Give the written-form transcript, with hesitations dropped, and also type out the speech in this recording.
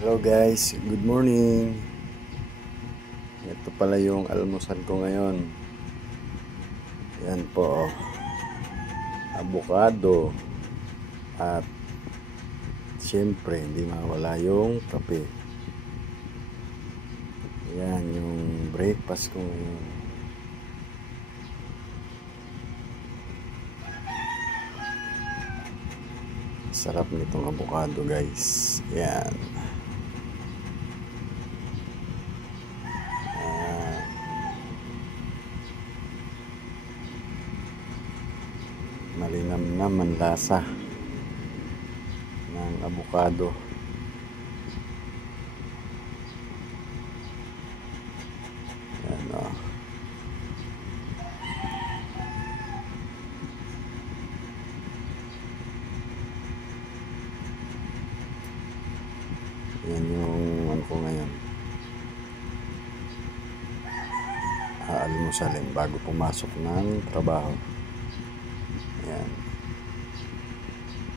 Hello guys, good morning. Ito pala yung almusal ko ngayon. Yan po, avocado at siyempre hindi mawala yung kape. Yan yung breakfast ko ngayon. Sarap nitong avocado guys. Yan. Malinam naman lasa ng avocado. Yan o. Yan yung ano ko ngayon. Aalmusalin bago pumasok ng trabaho. Yan.